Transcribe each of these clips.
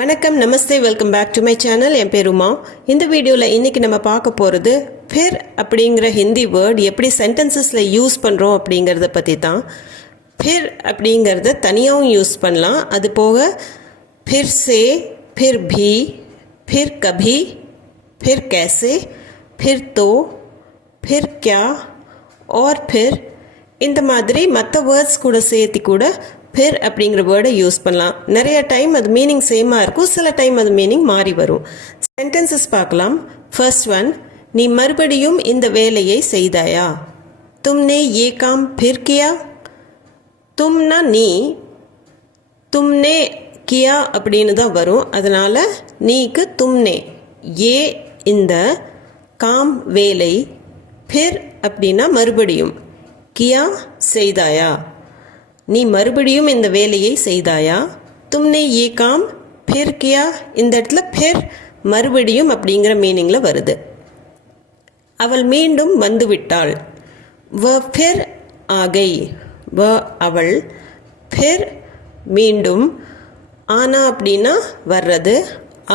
வணக்கம், நமஸ்தே, welcome back to my channel. என் பேர் உமா. இந்த வீடியோவில் இன்றைக்கி நம்ம பார்க்க போகிறது ஃபிர் அப்படிங்கிற ஹிந்தி வேர்ட் எப்படி சென்டென்சஸில் யூஸ் பண்ணுறோம் அப்படிங்கிறத பற்றி தான். ஃபிர் அப்படிங்கிறத தனியாகவும் யூஸ் பண்ணலாம். அது போக ஃபிர் சே, ஃபிர் भी, ஃபிர் கभी, ஃபிர் कैसे, ஃபிர் तो, ஃபிர் क्या और फिर இந்த மாதிரி மற்ற வேர்ட்ஸ் கூட சேர்த்து கூட ஃபிர் அப்படிங்கிற வேர்டை யூஸ் பண்ணலாம். நிறைய டைம் அது மீனிங் சேமாக இருக்கும், சில டைம் அது மீனிங் மாறி வரும். சென்டென்சஸ் பார்க்கலாம். ஃபர்ஸ்ட் ஒன், நீ மறுபடியும் இந்த வேலையை செய்தாயா? தும்னே ஏ காம் ஃபிர் கியா. தும்னா நீ, தும்னே கியா அப்படின்னு தான் வரும். அதனால் நீக்கு தும்னே, ஏ இந்த, காம் வேலை, ஃபிர் அப்படின்னா மறுபடியும், கியா செய்தாயா. நீ மறுபடியும் இந்த வேலையை செய்தாயா. தும்னே ஏ காம் ஃபிர் கியா. இந்த இடத்துல ஃபிர் மறுபடியும் அப்படிங்கிற மீனிங்கில் வருது. அவள் மீண்டும் வந்து விட்டாள். வ ஃபிர் ஆகை. வ அவள், ஃபிர் மீண்டும், ஆனா அப்படின்னா வர்றது,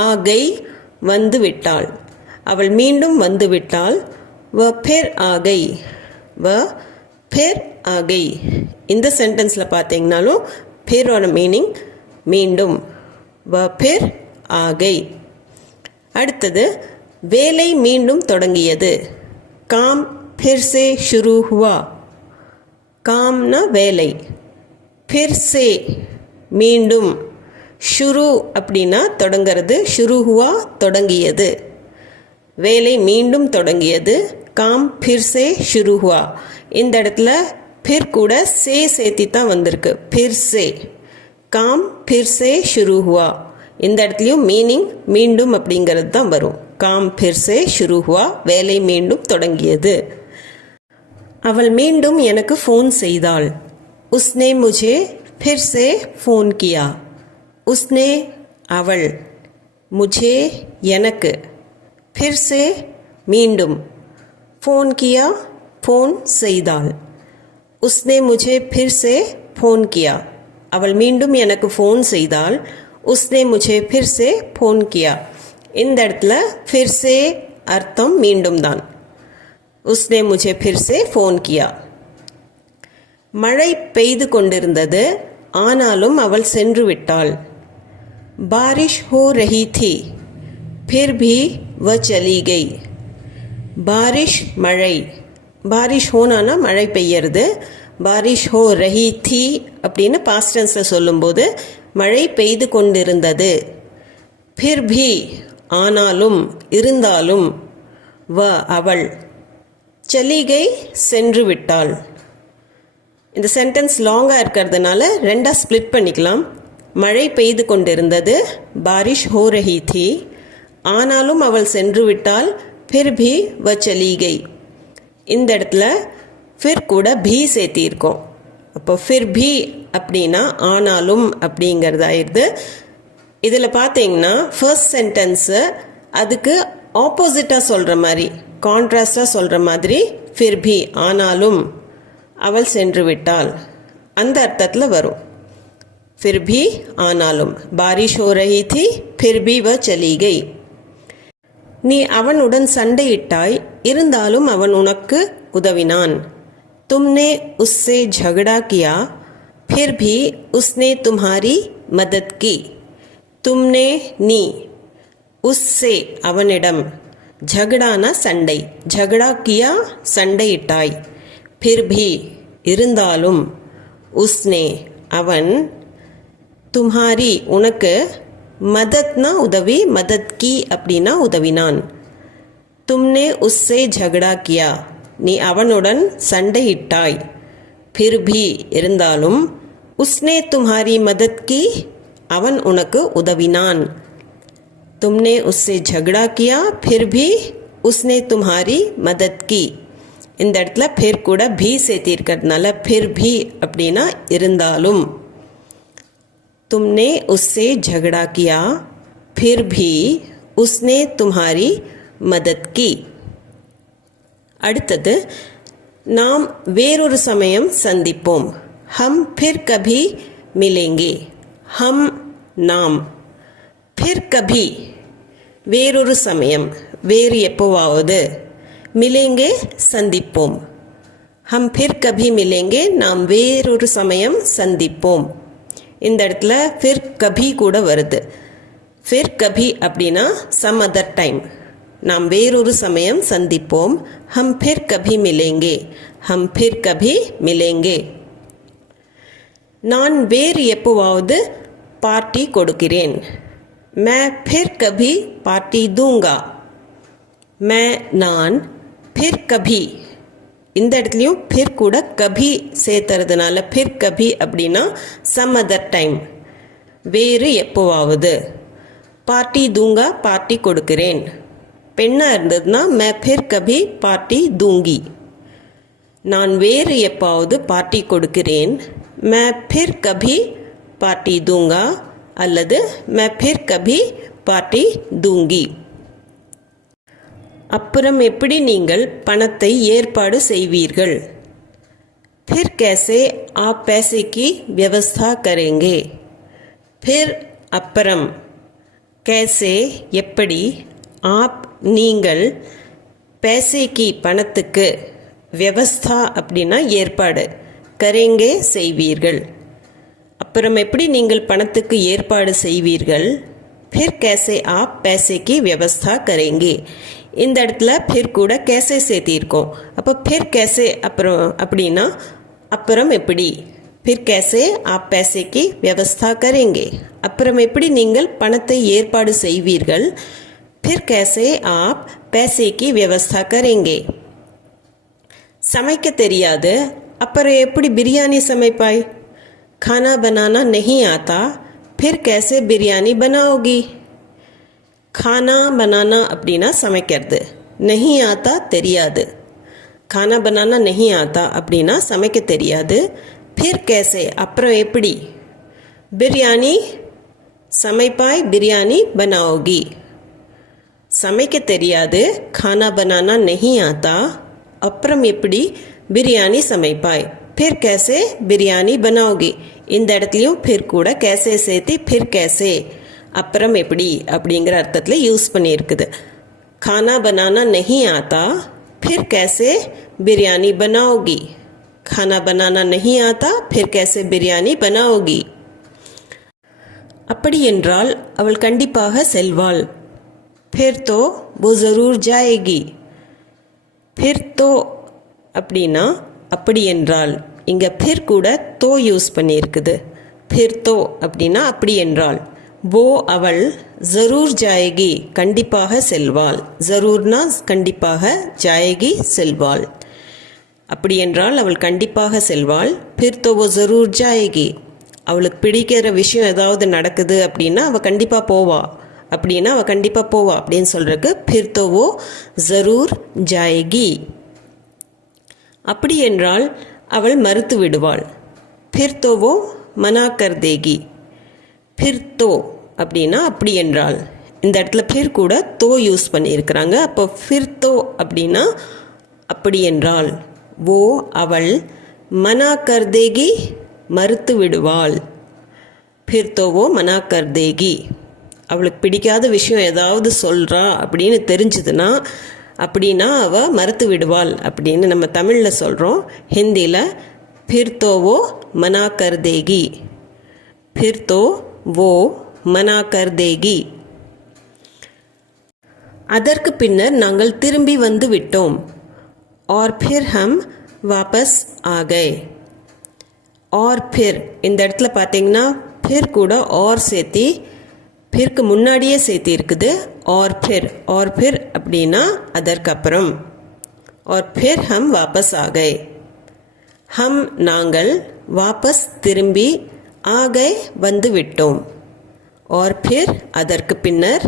ஆகை வந்து விட்டாள். அவள் மீண்டும் வந்து விட்டாள். வ ஃபிர் ஆகை. வ ஃபிர் ஆகை. இந்த சென்டென்ஸில் பார்த்தீங்கனாலும் ஃபிரோட மீனிங் மீண்டும். வ ஃபிர் ஆகை. அடுத்தது, வேலை மீண்டும் தொடங்கியது. காம் ஃபிர் சே ஷுரு ஹுவா. காம்னா வேலை, ஃபிர் சே மீண்டும், ஷுரு அப்படின்னா தொடங்கிறது, ஷுரு ஹுவா தொடங்கியது. வேலை மீண்டும் தொடங்கியது. காம் ஃபிர் சே ஷுரு ஹுவா. இந்த இடத்துல ஃபிர் கூட சே சேர்த்தி தான் வந்திருக்கு. ஃபிர் சே, காம் ஃபிர் சே ஷுரு ஹுவா. இந்த இடத்துலையும் மீனிங் மீண்டும் அப்படிங்கிறது தான் வரும். காம் ஃபிர் சே ஷுரு ஹுவா, வேலை மீண்டும் தொடங்கியது. அவள் மீண்டும் எனக்கு ஃபோன் செய்தாள். உஸ்னே முझे फिर से ஃபோன் கியா. உஸ்னே அவள், முझे எனக்கு, फिर से மீண்டும், ஃபோன் கியா ஃபோன் செய்தாள். உஸ்னே முझे फिर से ஃபோன் கியா. அவள் மீண்டும் எனக்கு ஃபோன் செய்தாள். உஸ்னே முझे फिर से ஃபோன் கியா. இந்த இடத்துல फिर से அர்த்தம் மீண்டும் தான். உஸ்னே முझे फिर से ஃபோன் கியா. மழை பெய்து கொண்டிருந்தது, ஆனாலும் அவள் சென்று விட்டாள். பாரிஷ் ஹோ ரஹி थी, फिर भी वह चली गई. பாரிஷ் மழை, பாரிஷ் ஹோனானா மழை பெய்யறது. பாரிஷ் ஹோ ரஹி थी அப்படின்னு பாஸ்ட் டென்ஸில் சொல்லும்போது மழை பெய்து கொண்டிருந்தது. ஃபிர் भी ஆனாலும் இருந்தாலும், வ அவள், சலி கை சென்று விட்டாள். இந்த சென்டென்ஸ் லாங்காக இருக்கிறதுனால ரெண்டாக ஸ்ப்ளிட் பண்ணிக்கலாம். மழை பெய்து கொண்டிருந்தது, பாரிஷ் ஹோ ரஹி थी, ஆனாலும் அவள் சென்று விட்டாள், ஃபிர் भी வ சலி கை. இந்த இடத்துல ஃபிர் கூட भी சேர்த்திருக்கோம். அப்போ ஃபிர் भी அப்படின்னா ஆனாலும் அப்படிங்கிறது ஆயிடுது. இதில் பார்த்தீங்கன்னா ஃபர்ஸ்ட் சென்டென்ஸு அதுக்கு ஆப்போசிட்டாக சொல்கிற மாதிரி, கான்ட்ராஸ்டாக சொல்கிற மாதிரி ஃபிர் भी ஆனாலும் அவள் சென்று விட்டாள் அந்த அர்த்தத்தில் வரும். ஃபிர் भी ஆனாலும், பாரிஷ் ஹோ ரஹி थी, फिर भी वह चली गई. நீ அவனுடன் சண்டையிட்டாய், இருந்தாலும் அவன் உனக்கு உதவினான். तुमने उससे झगड़ा किया, फिर भी उसने तुम्हारी मदद की. तुमने நீ, उससे அவனிடம், झगड़ाना சண்டை, झगड़ा किया சண்டையிட்டாய், फिर भी இருந்தாலும், उसने அவன், तुम्हारी உனக்கு, மதத்னா உதவி, மதத் கி அப்படின்னா உதவினான். தும்னே உஸ்ஸே झगड़ा किया நீ அவனுடன் சண்டையிட்டாய். ஃபிர் भी இருந்தாலும், உஸ்னே தும்ஹாரி மதத் கி அவன் உனக்கு உதவினான். தும்னே உஸ்ஸே झगड़ा किया, ஃபிர் भी உஸ்னே தும்ஹாரி மதத் கி. இந்த இடத்துல ஃபிர் கூட भी சேர்த்தி இருக்கிறதுனால ஃபிர் भी அப்படின்னா இருந்தாலும். तुमने उससे झगड़ा किया, फिर भी उसने तुम्हारी मदद की. அடுத்தது, நாம் வேறொரு சமயம் சந்திப்போம். हम फिर कभी मिलेंगे. हम நாம், फिर कभी வேறொரு சமயம் வேறு எப்போவாவது मिलेंगे சந்திப்போம் हम फिर कभी मिलेंगे நாம் வேறொரு சமயம் சந்திப்போம் இந்த இடத்துல फिर कभी கூட வருது फिर कभी அப்படின்னா some other time நாம் வேறொரு சமயம் சந்திப்போம் हम फिर कभी मिलेंगे हम फिर कभी मिलेंगे நான் வேறு எப்போவாவது பார்ட்டி கொடுக்கிறேன் मैं फिर कभी पार्टी दूंगा मैं நான் फिर कभी இந்த இடத்துலையும் फिर கூட कभी சேர்த்துறதுனால फिर कभी அப்படின்னா some other time வேறு எப்போவாவது பார்ட்டி दूंगा பார்ட்டி கொடுக்கிறேன் பெண்ணா இருந்ததுன்னா मैं फिर कभी पार्टी दूंगी நான் வேறு எப்பாவது பார்ட்டி கொடுக்கிறேன் मैं फिर कभी पार्टी दूंगा அல்லது मैं फिर कभी पार्टी दूंगी அப்புறம் எப்படி நீங்கள் பணத்தை ஏற்பாடு செய்வீர்கள் फिर कैसे आप पैसे की व्यवस्था करेंगे फिर அப்புறம் कैसे எப்படி आप நீங்கள் पैसे की பணத்துக்கு व्यवस्था அப்படின்னா ஏற்பாடு करेंगे செய்வீர்கள் அப்புறம் எப்படி நீங்கள் பணத்துக்கு ஏற்பாடு செய்வீர்கள் फिर कैसे आप पैसे की व्यवस्था करेंगे இந்த இடத்துல फिर கூட कैसे சேர்த்திருக்கோம் அப்போ फिर कैसे அப்புறம் அப்படின்னா அப்புறம் எப்படி फिर कैसे आप पैसे की व्यवस्था करेंगे அப்புறம் எப்படி நீங்கள் பணத்தை ஏற்பாடு செய்வீர்கள் फिर कैसे आप पैसे की व्यवस्था करेंगे சமைக்க தெரியாது அப்புறம் எப்படி பிரியாணி சமைப்பாய் खाना बनाना नहीं आता फिर कैसे बिरयानी बनाओगी खाना बनाना அப்படின்னா சமைக்கிறது नहीं आता தெரியாது खाना बनाना नहीं आता அப்படின்னா சமைக்க தெரியாது फिर कैसे அப்புறம் எப்படி बिरयानी சமைப்பாய் बिरयानी बनाओगी சமைக்க தெரியாது खाना बनाना नहीं आता அப்புறம் எப்படி बिरयानी சமைப்பாய் फिर कैसे बिरयानी बनाओगी இந்த இடத்துலையும் फिर கூட कैसे சேர்த்து फिर कैसे அப்புறம் எப்படி அப்படிங்கிற அர்த்தத்தில் யூஸ் பண்ணியிருக்குது खाना बनाना नहीं आता फिर कैसे बिरयानी बनाओगी खाना बनाना नहीं आता फिर कैसे बिरयानी बनाओगी அப்படி என்றால் அவள் கண்டிப்பாக செல்வாள் फिर तो वो ज़रूर जाएगी फिर तो அப்படின்னா அப்படி என்றால் இங்கே फिर கூட तो யூஸ் பண்ணியிருக்குது फिर तो அப்படின்னா அப்படி என்றால் वो அவள் ज़रूर जाएगी கண்டிப்பாக செல்வாள் ज़रूरனா கண்டிப்பாக जाएगी செல்வாள் அப்படி என்றால் அவள் கண்டிப்பாக செல்வாள் फिर तो वो ज़रूर जाएगी அவளுக்கு பிடிக்கிற விஷயம் ஏதாவது நடக்குது அப்படின்னா அவள் கண்டிப்பாக போவா அப்படின்னா அவள் கண்டிப்பாக போவா அப்படின்னு சொல்கிறதுக்கு फिर तो वो ज़रूर जाएगी அப்படி என்றால் அவள் மறுத்து விடுவாள் फिर तो वो मना कर देगी फिर तो அப்படின்னா அப்படி என்றால் இந்த இடத்துல फिर கூட तो யூஸ் பண்ணியிருக்கிறாங்க அப்போ फिर तो அப்படின்னா அப்படி என்றால் वो அவள் मना कर देगी மறுத்து விடுவாள் फिर तो वो मना कर देगी அவளுக்கு பிடிக்காத விஷயம் ஏதாவது சொல்கிறா அப்படின்னு தெரிஞ்சுதுன்னா அப்படின்னா அவள் மறுத்து விடுவாள் அப்படின்னு நம்ம தமிழில் சொல்கிறோம் ஹிந்தியில் फिर तो वो मना कर देगी फिर तो वो मना कर देगी அதற்கு பின்னர் நாங்கள் திரும்பி வந்து விட்டோம் और फिर हम वापस आ गए और फिर இந்த இடத்துல பார்த்தீங்கன்னா फिर கூட और சேர்த்தி फिरக்கு முன்னாடியே சேர்த்தி இருக்குது और फिर அப்படின்னா அதற்கு அப்புறம் और फिर हम वापस आ गए हम நாங்கள் वापस திரும்பி आ गए வந்து விட்டோம் और फिर அதற்கு பின்னர்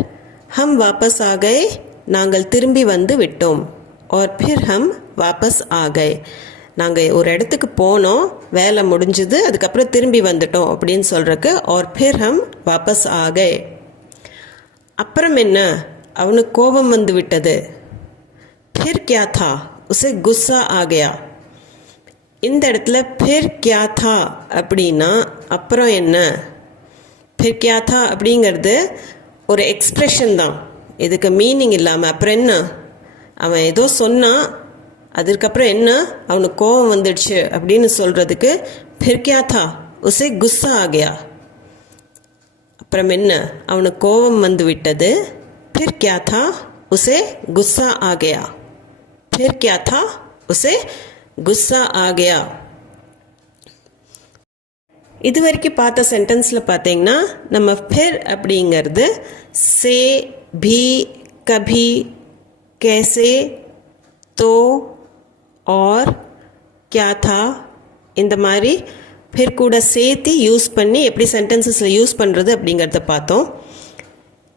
हम वापस आ गए நாங்கள் திரும்பி வந்து விட்டோம் और फिर हम वापस आ गए நாங்கள் ஒரு இடத்துக்கு போனோம் வேலை முடிஞ்சுது அதுக்கப்புறம் திரும்பி வந்துட்டோம் அப்படின்னு சொல்கிறக்கு और फिर हम वापस आ गए அப்புறம் என்ன அவனுக்கு கோபம் வந்து விட்டது फिर क्या था उसे गुस्सा आ गया இந்த இடத்துல फिर क्या था அப்படின்னா அப்புறம் என்ன फिर क्या था அப்படிங்கிறது ஒரு எக்ஸ்ப்ரெஷன் தான், இதுக்கு மீனிங் இல்லாமல். அப்புறம் என்ன, அவன் ஏதோ சொன்னான், அதுக்கப்புறம் என்ன, அவனுக்கு கோபம் வந்துடுச்சு அப்படின்னு சொல்கிறதுக்கு ஃபிர் கியா தா உசே குஸ்ஸா ஆ கயா. அப்புறம் என்ன, அவனுக்கு கோபம் வந்து விட்டது. फिर क्या था उसे गुस्सा आ गया. फिर क्या था उसे गुस्सा आ गया. இது வரைக்கும் பார்த்த சென்டென்ஸில் பார்த்தீங்கன்னா நம்ம फिर அப்படிங்கிறது से भी कभी कैसे तो और क्या था இந்த மாதிரி फिर கூட சேர்த்து யூஸ் பண்ணி எப்படி சென்டென்சஸில் யூஸ் பண்ணுறது அப்படிங்கிறத பார்த்தோம்.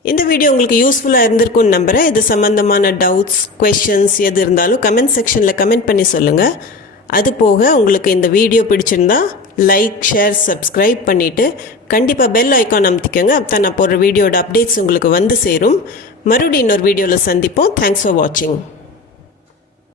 இந்த வீடியோ உங்களுக்கு யூஸ்ஃபுல்லாக இருந்திருக்கும்னு நம்புகிறேன். இது சம்மந்தமான டவுட்ஸ், கொஷின்ஸ் எது இருந்தாலும் கமெண்ட் செக்ஷனில் கமெண்ட் பண்ணி சொல்லுங்கள். அது போக உங்களுக்கு இந்த வீடியோ பிடிச்சிருந்தா லைக், ஷேர், சப்ஸ்கிரைப் பண்ணிவிட்டு கண்டிப்பாக பெல் ஐக்கான் அமுத்திக்கோங்க. அப்போ தான் நான் போடுற வீடியோட அப்டேட்ஸ் உங்களுக்கு வந்து சேரும். மறுபடியும் இன்னொரு வீடியோவில் சந்திப்போம். தேங்க்ஸ் ஃபார் வாட்சிங்.